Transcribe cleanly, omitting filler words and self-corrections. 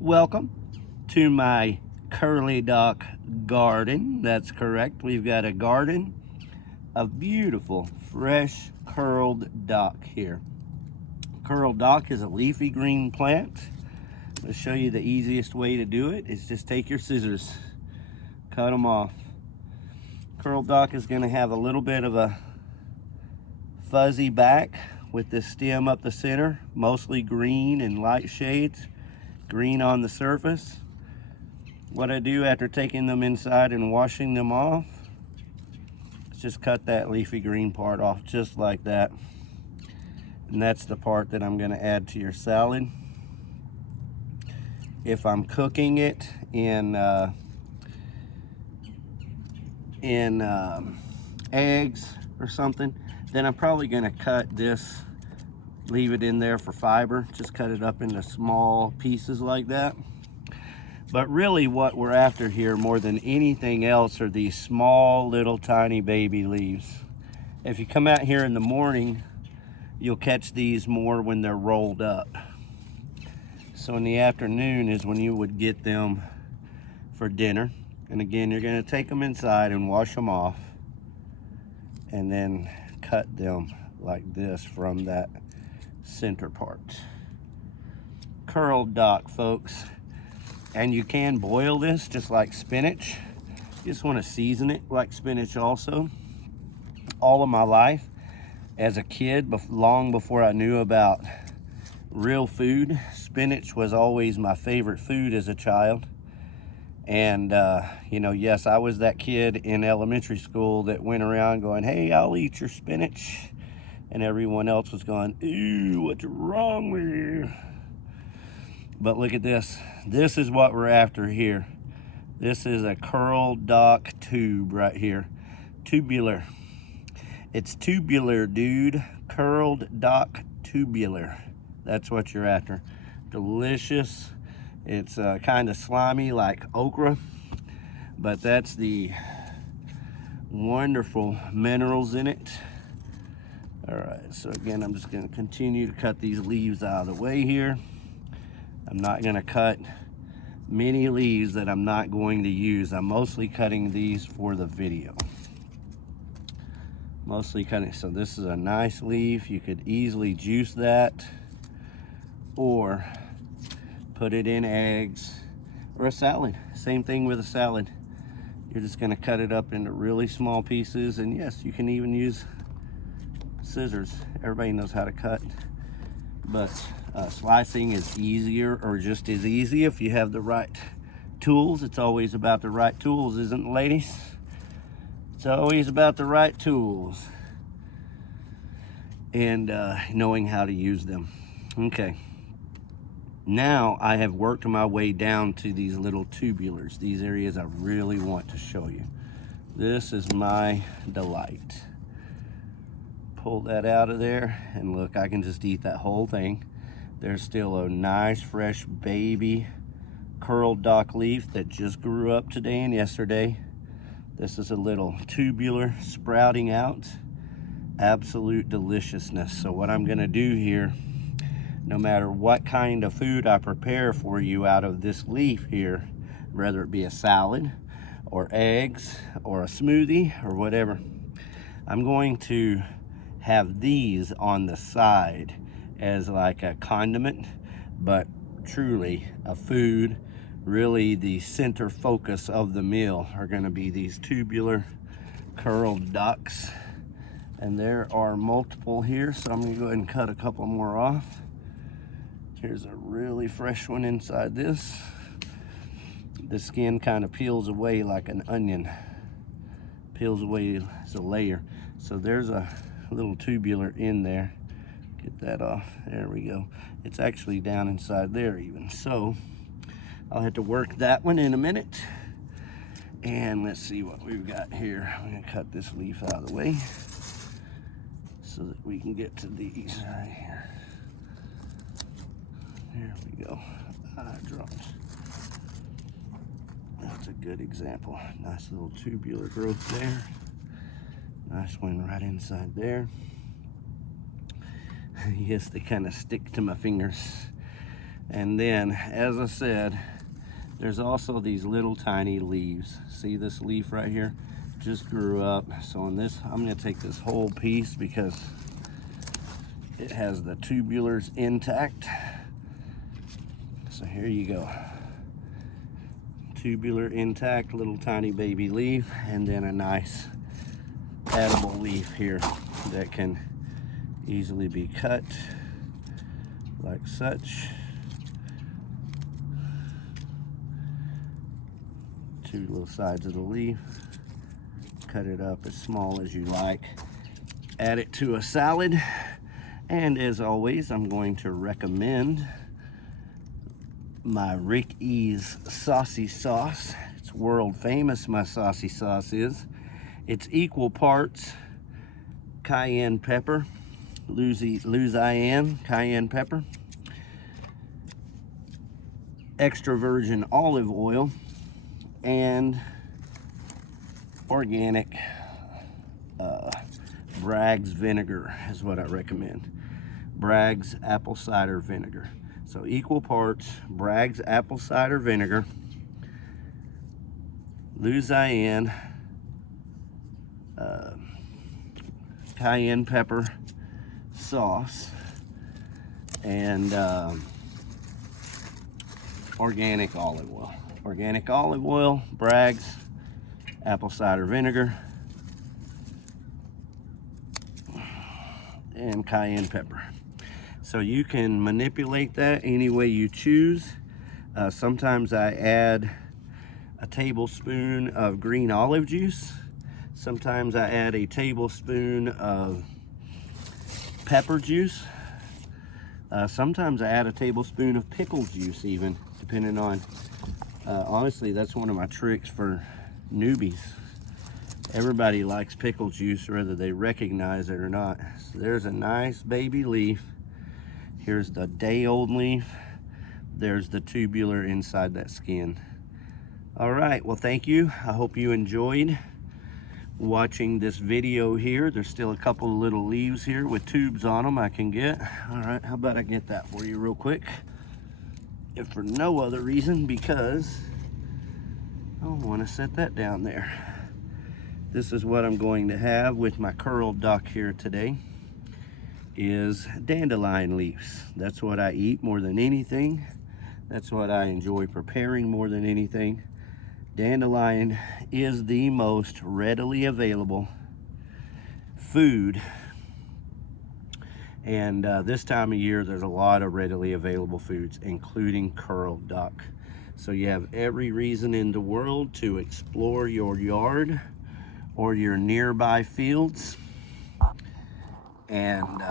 Welcome to my curly dock garden. That's correct. We've got a garden of beautiful, fresh, curled dock here. Curled dock is a leafy green plant. I'll show you the easiest way to do it is just take your scissors, cut them off. Curled dock is going to have a little bit of a fuzzy back with the stem up the center, mostly green and light shades. Green on the surface. What I do after taking them inside and washing them off is just cut that leafy green part off just like that. And that's the part that I'm going to add to your salad. If I'm cooking it in eggs or something, then I'm probably going to cut this, leave it in there for fiber, just cut it up into small pieces like that. But really what we're after here more than anything else are these small little tiny baby leaves. If you come out here in the morning, you'll catch these more when they're rolled up. So in the afternoon is when you would get them for dinner. And again, you're going to take them inside and wash them off and then cut them like this from that center part. Curled dock, folks. And you can boil this just like spinach. You just want to season it like spinach also. All of my life as a kid, long before I knew about real food, spinach was always my favorite food as a child. And you know, yes, I was that kid in elementary school that went around going, "Hey, I'll eat your spinach." And everyone else was going, "Ooh, what's wrong with you?" But look at this. This is what we're after here. This is a curled dock tube right here. Tubular. It's tubular, dude. Curled dock tubular. That's what you're after. Delicious. It's kind of slimy like okra, but that's the wonderful minerals in it. All right, so again, I'm just going to continue to cut these leaves out of the way here. I'm not going to cut many leaves that I'm not going to use. I'm mostly cutting these for the video. Mostly cutting. So this is a nice leaf. You could easily juice that or put it in eggs or a salad. Same thing with a salad. You're just going to cut it up into really small pieces. And yes, you can even use scissors. Everybody knows how to cut, but slicing is easier, or just as easy if you have the right tools. It's always about the right tools, isn't it, ladies? It's always about the right tools and knowing how to use them. Okay, now I have worked my way down to these little tubulars, these areas I really want to show you. This is my delight. Pull that out of there, and look, I can just eat that whole thing. There's still a nice fresh baby curled dock leaf that just grew up today and yesterday. This is a little tubular sprouting out. Absolute deliciousness. So what I'm going to do here, no matter what kind of food I prepare for you out of this leaf here, whether it be a salad or eggs or a smoothie or whatever, I'm going to have these on the side as like a condiment, but truly a food. Really the center focus of the meal are going to be these tubular curled docks, and there are multiple here, so I'm going to go ahead and cut a couple more off. Here's a really fresh one inside this. The skin kind of peels away like an onion, peels away as a layer. So there's a little tubular in there. Get that off. There we go. It's actually down inside there even. So I'll have to work that one in a minute. And let's see what we've got here. I'm going to cut this leaf out of the way so that we can get to these right here. There we go. I dropped. That's a good example. Nice little tubular growth there. Nice one right inside there. Yes, they kind of stick to my fingers. And then, as I said, there's also these little tiny leaves. See this leaf right here? Just grew up. So on this, I'm gonna take this whole piece because it has the tubulars intact. So here you go. Tubular intact, little tiny baby leaf, and then a nice edible leaf here that can easily be cut like such. Two little sides of the leaf. Cut it up as small as you like. Add it to a salad. And as always, I'm going to recommend my Rick E's Saucy Sauce. It's world famous, my Saucy Sauce is. It's equal parts cayenne pepper, Louisiana Cayenne pepper, extra virgin olive oil, and organic Bragg's vinegar is what I recommend. Bragg's apple cider vinegar. So equal parts Bragg's apple cider vinegar, Louisiana cayenne pepper sauce, and organic olive oil. Organic olive oil, Bragg's apple cider vinegar, and cayenne pepper. So you can manipulate that any way you choose. Sometimes I add a tablespoon of green olive juice. Sometimes I add a tablespoon of pepper juice. Sometimes I add a tablespoon of pickle juice even, depending on, honestly, that's one of my tricks for newbies. Everybody likes pickle juice, whether they recognize it or not. So there's a nice baby leaf. Here's the day-old leaf. There's the tubular inside that skin. All right, well, thank you. I hope you enjoyed watching this video here. There's still a couple of little leaves here with tubes on them I can get. All right, how about I get that for you real quick? If for no other reason, because I want to set that down there. This is what I'm going to have with my curled duck here today, is dandelion leaves. That's what I eat more than anything. That's what I enjoy preparing more than anything. Dandelion is the most readily available food. And this time of year, there's a lot of readily available foods, including curled duck. So you have every reason in the world to explore your yard or your nearby fields and